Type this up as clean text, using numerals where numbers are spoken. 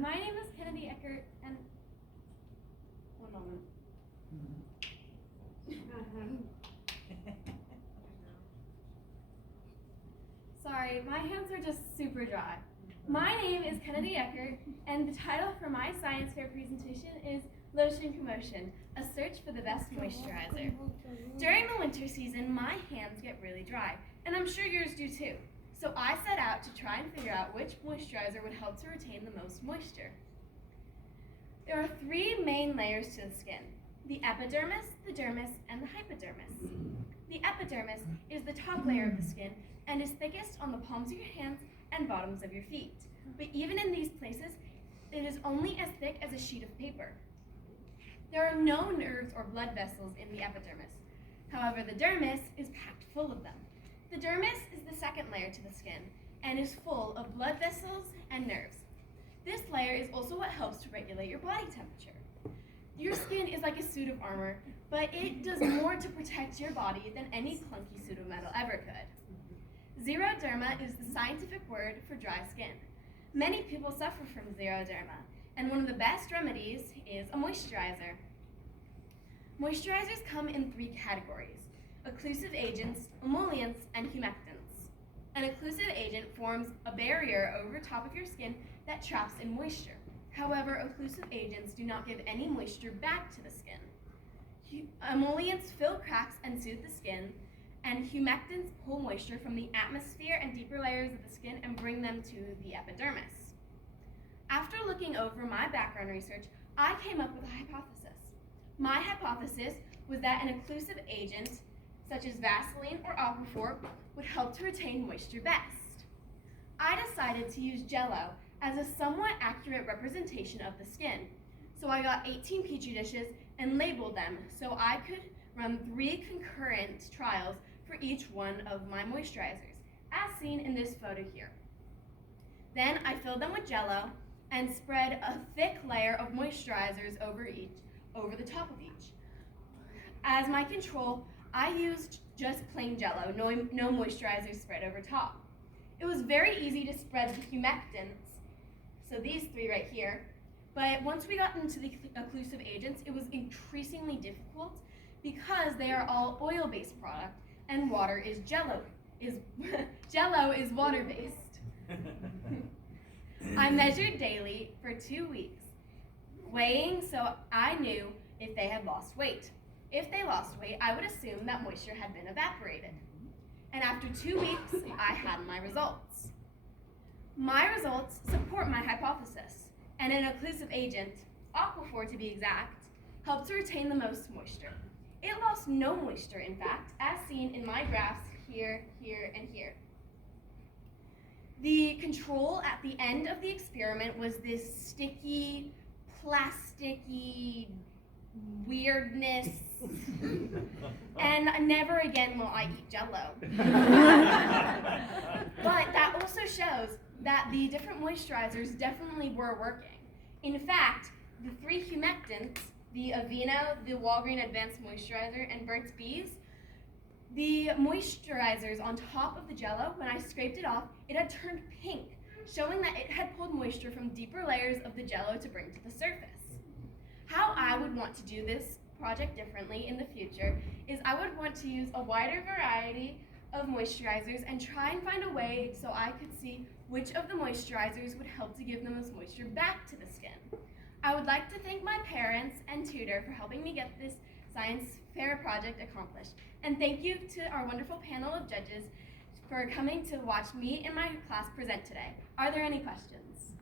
my name is Kennedy Eckert, and one moment. Sorry, my hands are just super dry. My name is Kennedy Eckert, and the title for my science fair presentation is Lotion Commotion, a search for the best moisturizer. During the winter season, my hands get really dry, and I'm sure yours do too. So I set out to try and figure out which moisturizer would help to retain the most moisture. There are three main layers to the skin: the epidermis, the dermis, and the hypodermis. The epidermis is the top layer of the skin and is thickest on the palms of your hands and bottoms of your feet. But even in these places, it is only as thick as a sheet of paper. There are no nerves or blood vessels in the epidermis. However, the dermis is packed full of them. The dermis is the second layer to the skin and is full of blood vessels and nerves. This layer is also what helps to regulate your body temperature. Your skin is like a suit of armor, but it does more to protect your body than any clunky suit of metal ever could. Xeroderma is the scientific word for dry skin. Many people suffer from xeroderma, and one of the best remedies is a moisturizer. Moisturizers come in three categories: occlusive agents, emollients, and humectants. An occlusive agent forms a barrier over top of your skin that traps in moisture. However, occlusive agents do not give any moisture back to the skin. Emollients fill cracks and soothe the skin, and humectants pull moisture from the atmosphere and deeper layers of the skin and bring them to the epidermis. After looking over my background research, I came up with a hypothesis. My hypothesis was that an occlusive agent, such as Vaseline or Aquaphor, would help to retain moisture best. I decided to use Jell-O as a somewhat accurate representation of the skin. So I got 18 petri dishes and labeled them so I could run 3 concurrent trials for each one of my moisturizers, as seen in this photo here. Then I filled them with Jell-O and spread a thick layer of moisturizers over the top of each. As my control, I used just plain Jell-O, no moisturizers spread over top. It was very easy to spread the humectants, so these 3 right here, but once we got into the occlusive agents, it was increasingly difficult because they are all oil-based product and water is Jell-O is water-based. I measured daily for 2 weeks, weighing so I knew if they had lost weight. If they lost weight, I would assume that moisture had been evaporated. And after 2 weeks, I had my results. My results support my hypothesis, and an occlusive agent, Aquaphor to be exact, helped to retain the most moisture. It lost no moisture, in fact, as seen in my graphs here, here, and here. The control at the end of the experiment was this sticky, plasticky weirdness, and never again will I eat Jell-O. But that also shows that the different moisturizers definitely were working. In fact, the 3 humectants, the Aveeno, the Walgreen Advanced Moisturizer, and Burt's Bees, the moisturizers on top of the Jell-O, when I scraped it off, it had turned pink, showing that it had pulled moisture from deeper layers of the Jell-O to bring to the surface. How I would want to do this project differently in the future is I would want to use a wider variety of moisturizers and try and find a way so I could see which of the moisturizers would help to give the most moisture back to the skin. I would like to thank my parents and tutor for helping me get this science fair project accomplished. And thank you to our wonderful panel of judges for coming to watch me and my class present today. Are there any questions?